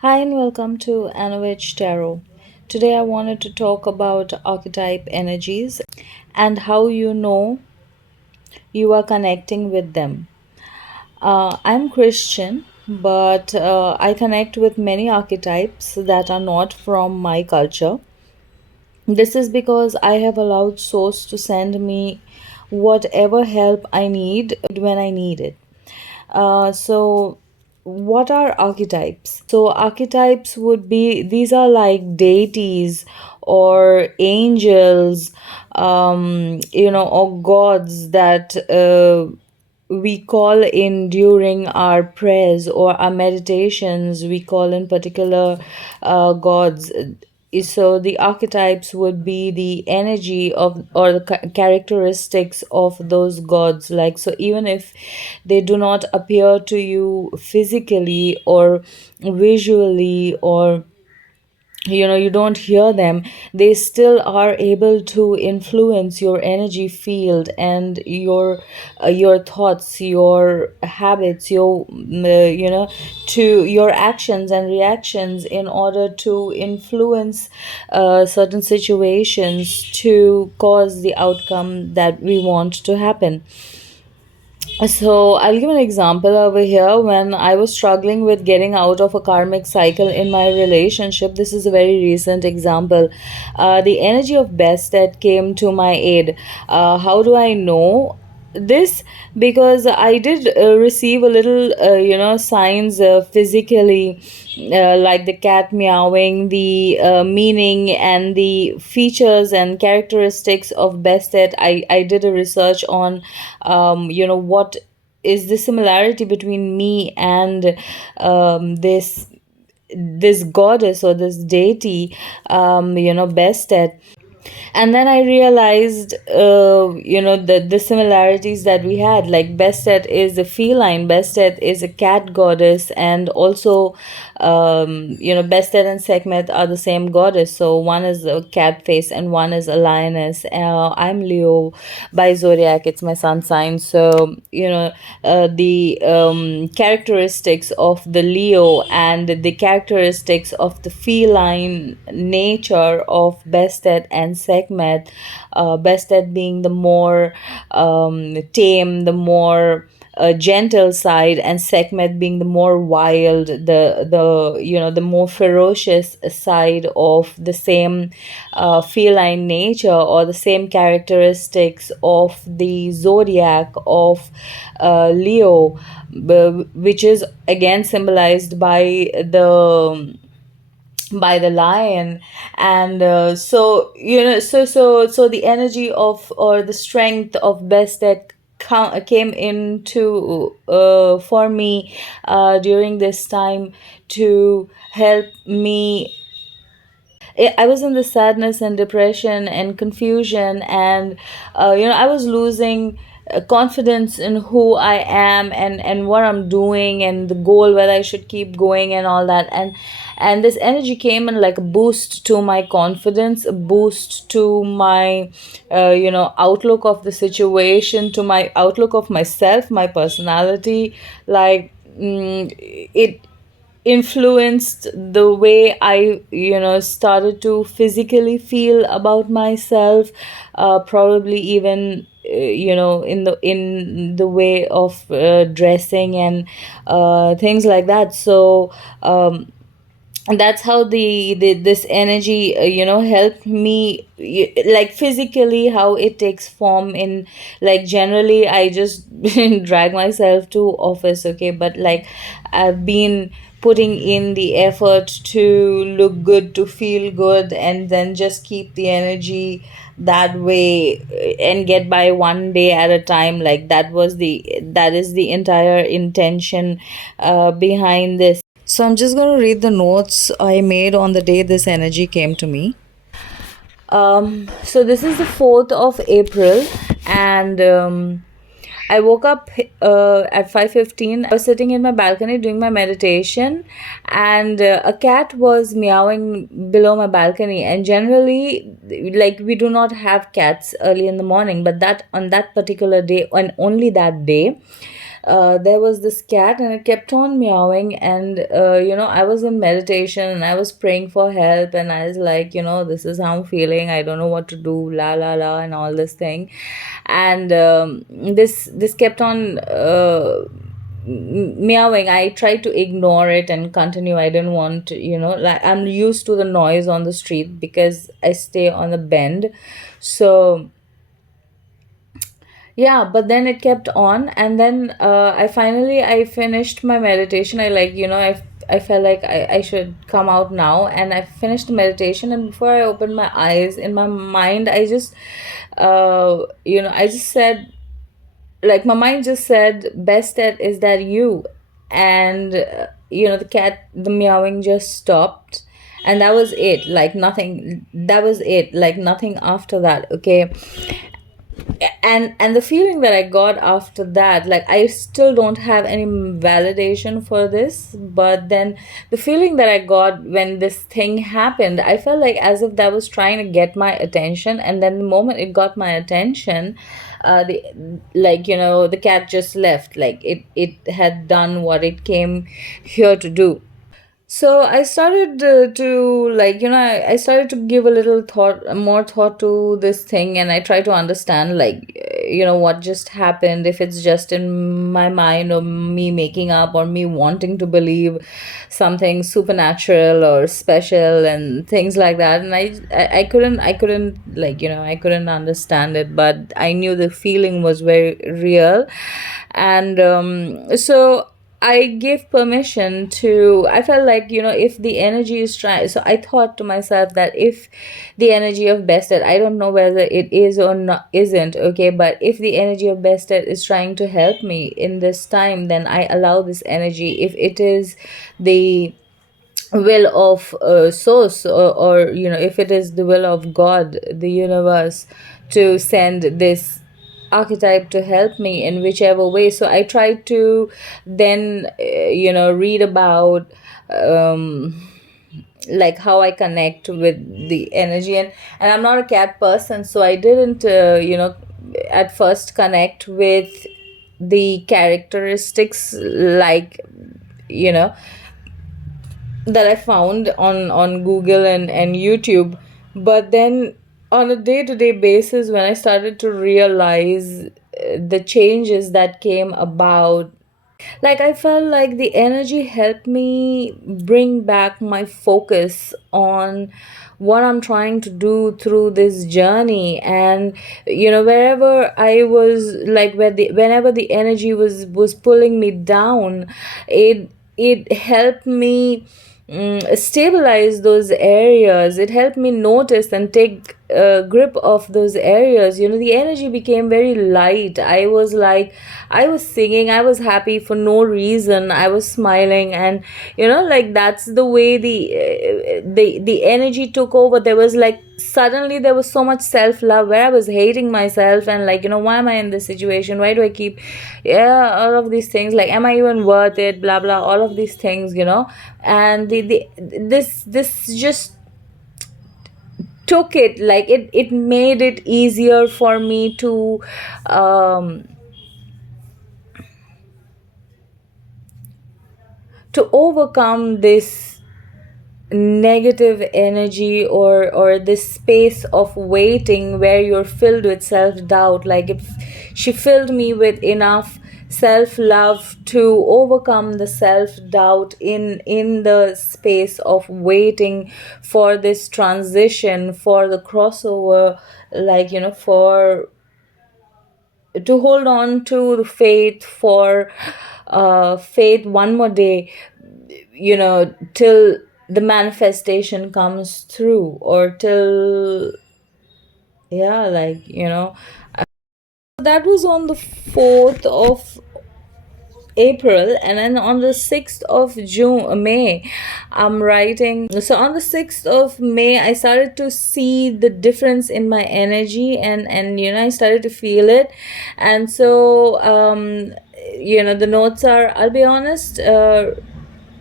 Hi and welcome to Anovich Tarot. Today I wanted to talk about archetype energies and how you know you are connecting with them. I'm Christian, but I connect with many archetypes that are not from my culture. This is because I have allowed Source to send me whatever help I need when I need it. So, what are archetypes? So, archetypes would be these are like deities or angels, or gods that we call in during our prayers or our meditations. We call in particular gods. So the archetypes would be the energy of or the characteristics of those gods, like, so even if they do not appear to you physically or visually, or you don't hear them, they still are able to influence your energy field and your thoughts, your habits, to your actions and reactions, in order to influence certain situations to cause the outcome that we want to happen. So, I'll give an example over here. When I was struggling with getting out of a karmic cycle in my relationship, this is a very recent example. The energy of Bestet came to my aid. How do I know this? Because I did receive a little, signs physically, like the cat meowing, the meaning and the features and characteristics of Bestet. I did a research on, what is the similarity between me and this goddess or this deity, Bestet. And then I realized, the similarities that we had. Like, Bestet is a feline, Bestet is a cat goddess, and also, Bestet and Sekhmet are the same goddess. So one is a cat face and one is a lioness. I'm Leo by zodiac, it's my sun sign. So the characteristics of the Leo and the characteristics of the feline nature of Bestet and Sekhmet. Bestet being the more tame, the more gentle side, and Sekhmet being the more wild, the more ferocious side of the same feline nature, or the same characteristics of the zodiac of Leo, which is again symbolized by the lion. And so the energy of, or the strength of best that came into for me during this time to help me. I was in the sadness and depression and confusion, and I was losing confidence in who I am, and what I'm doing, and the goal, whether I should keep going and all that. And this energy came in like a boost to my confidence, a boost to my outlook of the situation, to my outlook of myself, my personality. Like, it influenced the way I, started to physically feel about myself, probably even, in the way of dressing and things like that. So, and that's how this energy helped me, like physically, how it takes form in, like, generally I just drag myself to office, okay, but like, I've been putting in the effort to look good, to feel good, and then just keep the energy that way, and get by one day at a time. Like, that is the entire intention behind this. So I'm just going to read the notes I made on the day this energy came to me. So this is the 4th of April, and I woke up at 5:15. I was sitting in my balcony doing my meditation, and a cat was meowing below my balcony. And generally, like, we do not have cats early in the morning, but that on that particular day, and only that day, there was this cat and it kept on meowing. And I was in meditation and I was praying for help, and I was like, this is how I'm feeling, I don't know what to do, la la la, and all this thing. And this kept on meowing. I tried to ignore it and continue. I didn't want to, like, I'm used to the noise on the street because I stay on the bend. So yeah, but then it kept on. And then I finished my meditation. I felt like I should come out now, and I finished the meditation. And before I opened my eyes, in my mind, I just said, like, my mind just said, Bestet, is that you? And the meowing just stopped, and that was it. Like, nothing, that was it, like nothing after that. Okay. And the feeling that I got after that, like, I still don't have any validation for this, but then the feeling that I got when this thing happened, I felt like as if that was trying to get my attention. And then the moment it got my attention, the like the cat just left. Like, it had done what it came here to do. So I started to, like, I started to give a little thought, more thought to this thing, and I try to understand, like, what just happened, if it's just in my mind, or me making up, or me wanting to believe something supernatural or special and things like that. And I couldn't, like, I couldn't understand it, but I knew the feeling was very real. And so I gave permission to, I felt like, if the energy is trying, so I thought to myself that if the energy of Bested, I don't know whether it is or not, isn't, okay, but if the energy of Bested is trying to help me in this time, then I allow this energy. If it is the will of source, or if it is the will of God, the universe, to send this archetype to help me in whichever way. So I tried to then read about like how I connect with the energy. And I'm not a cat person, so I didn't at first connect with the characteristics, like, you know that I found on Google and YouTube. But then on a day-to-day basis, when I started to realize the changes that came about, like, I felt like the energy helped me bring back my focus on what I'm trying to do through this journey. And wherever I was, like, whenever the energy was pulling me down, it helped me stabilize those areas. It helped me notice and take grip of those areas. The energy became very light. I was like, I was singing, I was happy for no reason, I was smiling. And like, that's the way the energy took over. There was, like, suddenly there was so much self love, where I was hating myself and, like, why am I in this situation, why do I keep, yeah, all of these things, like, am I even worth it, blah blah, all of these things. And this just took it, like, it made it easier for me um to overcome this negative energy, or this space of waiting where you're filled with self-doubt. Like, if she filled me with enough self-love to overcome the self-doubt in the space of waiting for this transition, for the crossover, like, for to hold on to the faith, for faith one more day, till the manifestation comes through, or till, yeah, like, that was on the 4th of April. And then on the 6th of May, I'm writing. So on the 6th of May, I started to see the difference in my energy, and I started to feel it. And so the notes are, I'll be honest,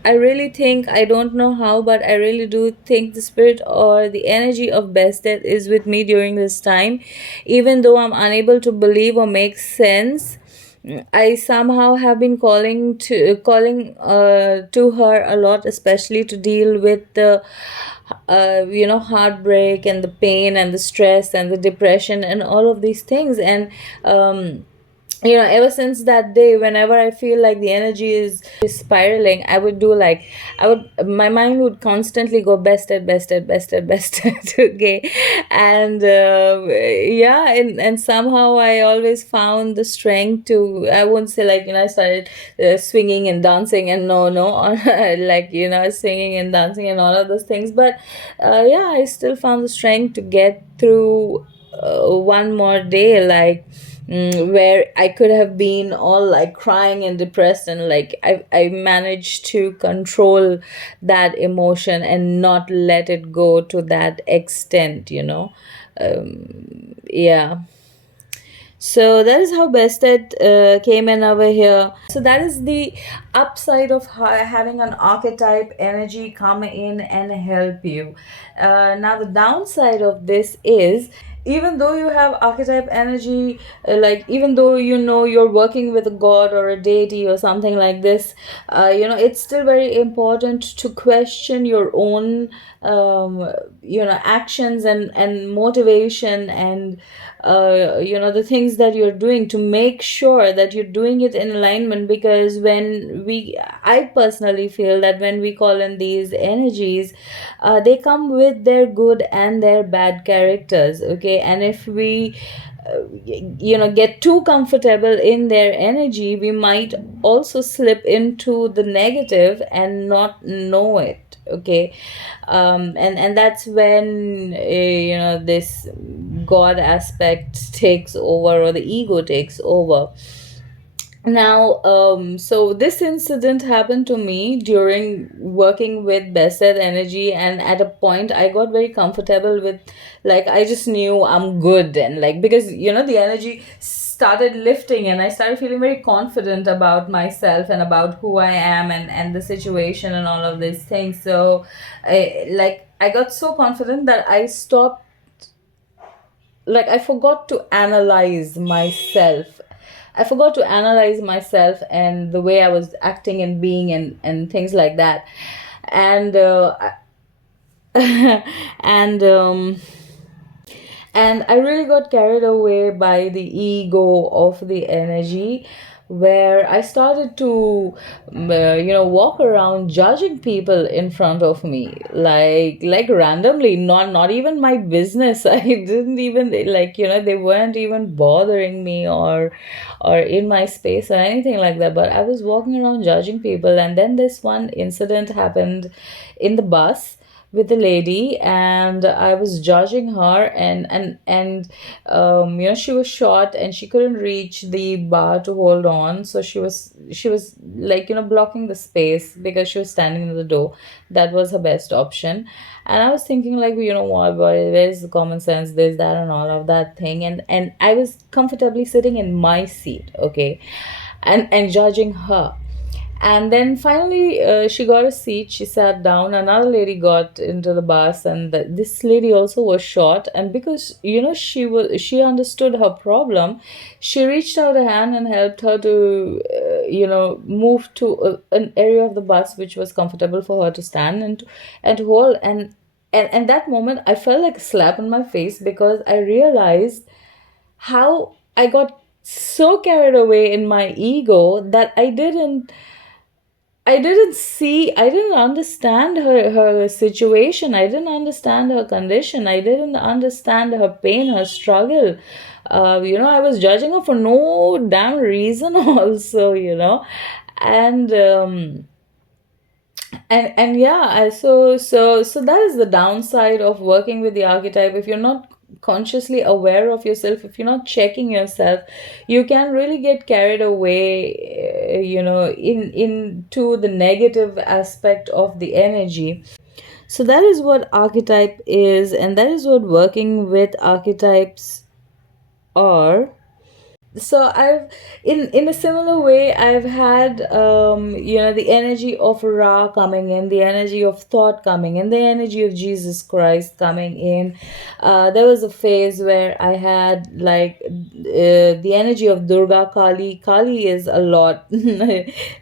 I really think, I don't know how, but I really do think the spirit or the energy of Bestet is with me during this time, even though I'm unable to believe or make sense. I somehow have been calling to her a lot, especially to deal with the heartbreak and the pain and the stress and the depression and all of these things. And ever since that day, whenever I feel like the energy is spiraling, I would do like, I would my mind would constantly go best at best at best at best at okay. And yeah, and somehow I always found the strength to, I won't say like, I started swinging and dancing and no like, singing and dancing and all of those things, but yeah, I still found the strength to get through one more day, like, where I could have been all like crying and depressed, and like I managed to control that emotion and not let it go to that extent. Yeah. So that is how Bested came in over here. So that is the upside of having an archetype energy come in and help you. Now the downside of this is, even though you have archetype energy, like even though you're working with a god or a deity or something like this, it's still very important to question your own actions and motivation, and the things that you're doing, to make sure that you're doing it in alignment. Because I personally feel that when we call in these energies, they come with their good and their bad characters, okay? And if we get too comfortable in their energy, we might also slip into the negative and not know it, okay? And that's when this god aspect takes over, or the ego takes over. Now, so this incident happened to me during working with Best Energy, and at a point I got very comfortable with, like, I just knew I'm good, and like, because the energy started lifting, and I started feeling very confident about myself and about who I am, and the situation and all of these things. So, I got so confident that I stopped, like, I forgot to analyze myself. I forgot to analyze myself and the way I was acting and being, and things like that. And and I really got carried away by the ego of the energy, where I started to walk around judging people in front of me, like randomly, not even my business. I didn't even, like, they weren't even bothering me, or in my space or anything like that, but I was walking around judging people. And then this one incident happened in the bus with a lady, and I was judging her, and she was short and she couldn't reach the bar to hold on, so she was like, blocking the space because she was standing in the door. That was her best option. And I was thinking, like, what, where's the common sense, this, that, and all of that thing. And I was comfortably sitting in my seat, okay, and judging her. And then finally, she got a seat. She sat down. Another lady got into the bus, and this lady also was short. And because she understood her problem, she reached out a hand and helped her to move to an area of the bus which was comfortable for her to stand and to hold. And that moment, I felt like a slap in my face, because I realized how I got so carried away in my ego that I didn't understand her situation. I didn't understand her condition. I didn't understand her pain, her struggle. I was judging her for no damn reason also, and and yeah, so that is the downside of working with the archetype. If you're not consciously aware of yourself, if you're not checking yourself, you can really get carried away, into the negative aspect of the energy. So that is what archetype is, and that is what working with archetypes are. so I've in a similar way I've had the energy of Ra coming in, the energy of thought coming in, the energy of Jesus Christ coming in. There was a phase where I had like the energy of Durga Kali. Kali is a lot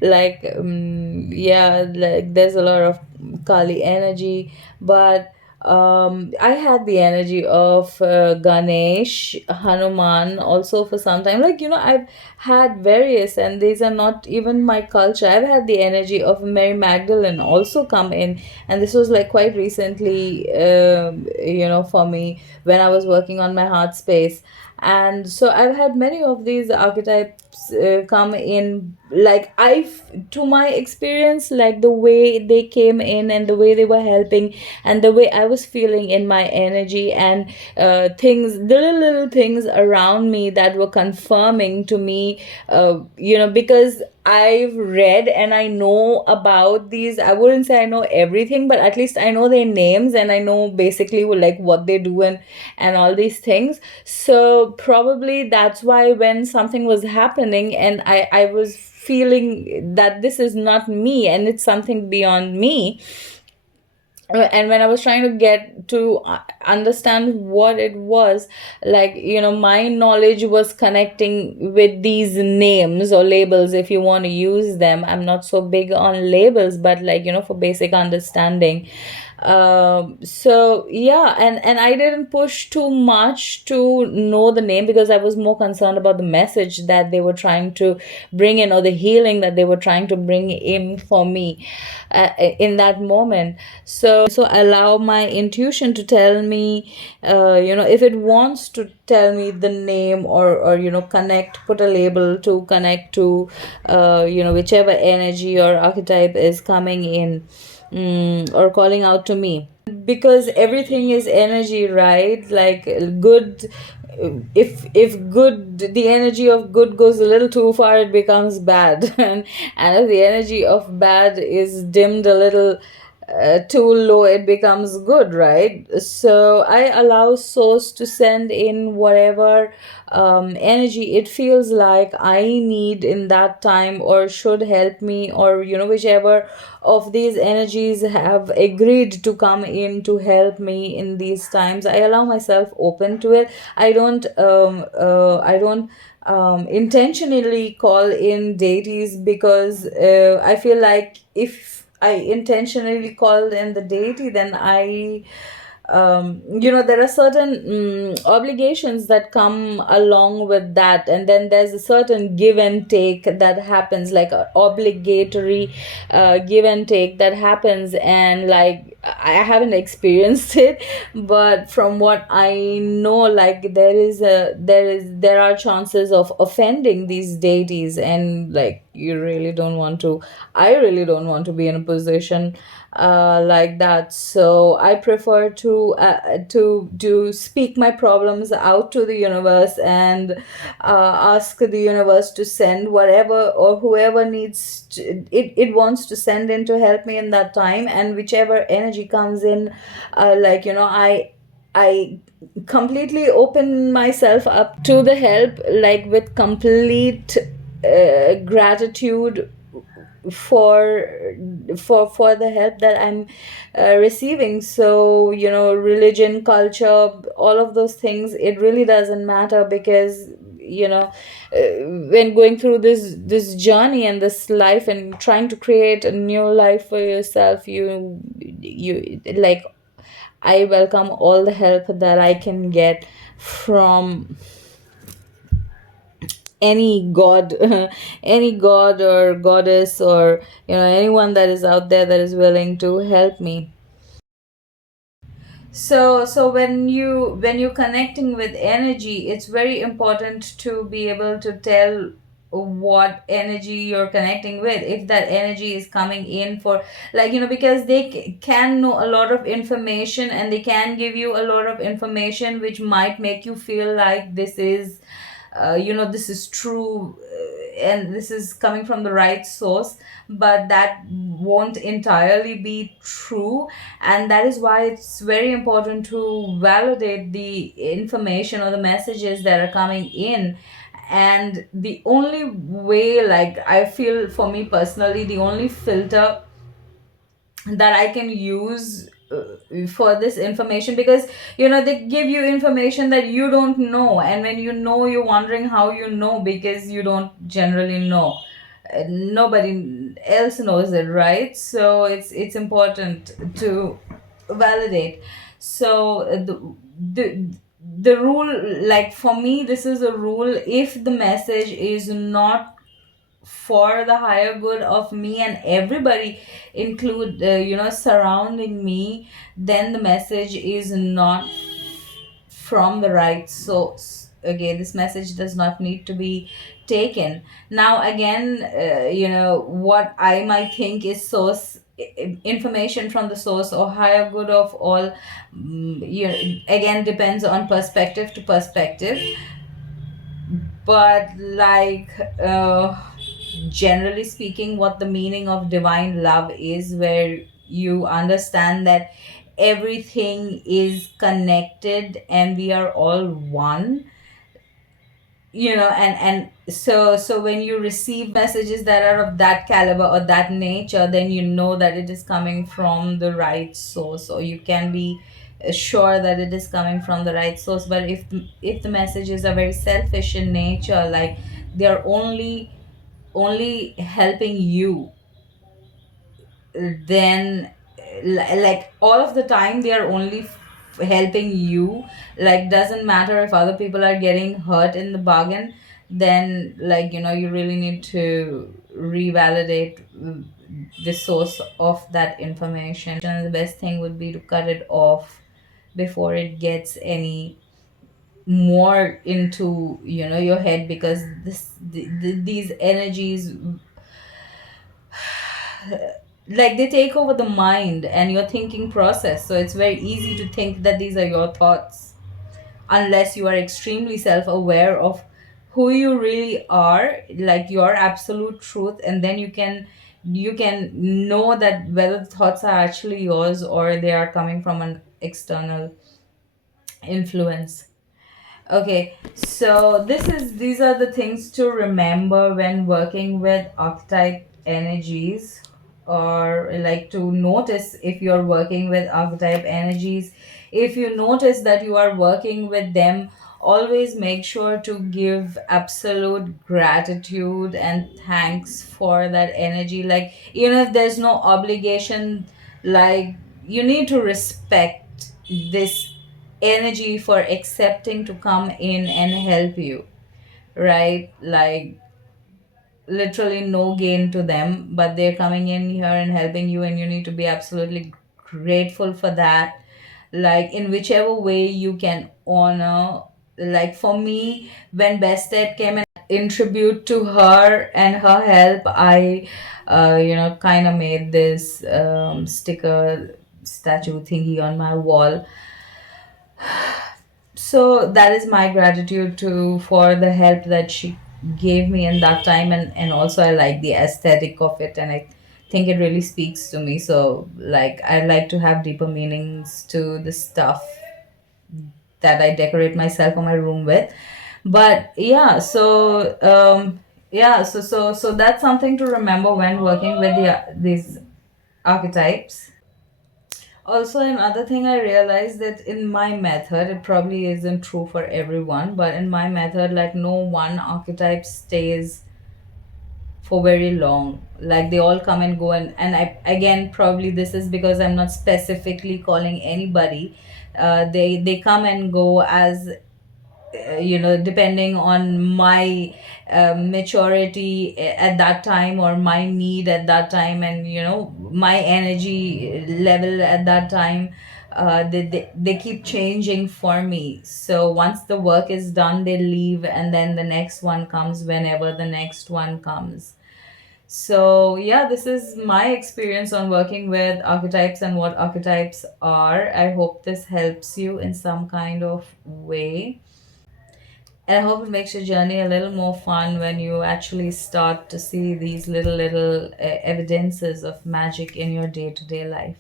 like yeah, like there's a lot of Kali energy, but I had the energy of Ganesh, Hanuman also for some time. Like, I've had various, and these are not even my culture. I've had the energy of Mary Magdalene also come in, and this was like quite recently, for me when I was working on my heart space. And so I've had many of these archetypes come in, like to my experience, like the way they came in and the way they were helping and the way I was feeling in my energy, and things, the little things around me that were confirming to me, because I've read and I know about these. I wouldn't say I know everything, but at least I know their names and I know basically like what they do and all these things. So probably that's why when something was happening and I was feeling that this is not me and it's something beyond me, and when I was trying to get to understand what it was, like, my knowledge was connecting with these names or labels, if you want to use them. I'm not so big on labels, but like, for basic understanding. So yeah, and I didn't push too much to know the name because I was more concerned about the message that they were trying to bring in, or the healing that they were trying to bring in for me in that moment. So I allow my intuition to tell me, if it wants to tell me the name, or connect, put a label to connect to whichever energy or archetype is coming in, or calling out to me, because everything is energy, right? Like good, if good, the energy of good goes a little too far, it becomes bad and if the energy of bad is dimmed a little too low, it becomes good, right? So I allow source to send in whatever energy it feels like I need in that time, or should help me, or whichever of these energies have agreed to come in to help me in these times. I allow myself open to it. I don't intentionally call in deities, because I feel like if I intentionally call in the deity, then there are certain obligations that come along with that, and then there's a certain give and take that happens, like a obligatory give and take that happens. And like, I haven't experienced it, but from what I know, like, there are chances of offending these deities, and like, you really don't want to, I really don't want to be in a position like that. So I prefer to speak my problems out to the universe, and ask the universe to send whatever or whoever it wants to send in to help me in that time. And whichever energy comes in, like, I completely open myself up to the help, like with complete gratitude for for the help that I'm receiving. So, religion, culture, all of those things, it really doesn't matter, because when going through this journey and this life and trying to create a new life for yourself, you like, I welcome all the help that I can get from any god, any god or goddess, or anyone that is out there that is willing to help me. So when you're connecting with energy, it's very important to be able to tell what energy you're connecting with, if that energy is coming in for, like, because they can know a lot of information, and they can give you a lot of information which might make you feel like this is true, and this is coming from the right source, but that won't entirely be true. And that is why it's very important to validate the information or the messages that are coming in, And the only way, like, I feel, for me personally, the only filter that I can use for this information, because they give you information that you don't know, and when you know, you're wondering how you know, because you don't generally know. Nobody else knows it, right? So it's important to validate. So the rule, like, for me, this is a rule: if the message is not for the higher good of me and everybody, include surrounding me, then the message is not from the right source. Okay, this message does not need to be taken. Now again, what I might think is source information from the source or higher good of all, again, depends on perspective to perspective. But, like, generally speaking, what the meaning of divine love is, where you understand that everything is connected and we are all one, and so when you receive messages that are of that caliber or that nature, then you know that it is coming from the right source, or you can be sure that it is coming from the right source. But if the messages are very selfish in nature, like, they're only helping you, then, like, all of the time they are only helping you. Like, doesn't matter if other people are getting hurt in the bargain, then, like, you really need to revalidate the source of that information. And the best thing would be to cut it off before it gets any more into your head, because these energies, like, they take over the mind and your thinking process, so it's very easy to think that these are your thoughts, unless you are extremely self-aware of who you really are, like your absolute truth, and then you can know that whether the thoughts are actually yours or they are coming from an external influence. Okay, so these are the things to remember when working with archetype energies, or, like, to notice if you're working with archetype energies. If you notice that you are working with them, always make sure to give absolute gratitude and thanks for that energy. Like, if there's no obligation, like, you need to respect this energy for accepting to come in and help you, right? Like, literally no gain to them, but they're coming in here and helping you, and you need to be absolutely grateful for that. Like, in whichever way you can honor. Like, for me, when Bested came and in tribute to her and her help, I kind of made this sticker statue thingy on my wall. So that is my gratitude to for the help that she gave me in that time, and also I like the aesthetic of it, and I think it really speaks to me. So, like, I like to have deeper meanings to the stuff that I decorate myself or my room with. But yeah, so that's something to remember when working with these archetypes. Also, another thing I realized, that in my method, it probably isn't true for everyone, but in my method, like, no one archetype stays for very long. Like, they all come and go, and I, again, probably this is because I'm not specifically calling anybody. They come and go as, depending on my maturity at that time, or my need at that time, and my energy level at that time. They keep changing for me. So once the work is done, they leave, and then the next one comes whenever the next one comes. So yeah, this is my experience on working with archetypes and what archetypes are. I hope this helps you in some kind of way. And I hope it makes your journey a little more fun when you actually start to see these little evidences of magic in your day-to-day life.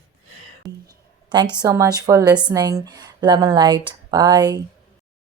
Thank you so much for listening. Love and light. Bye.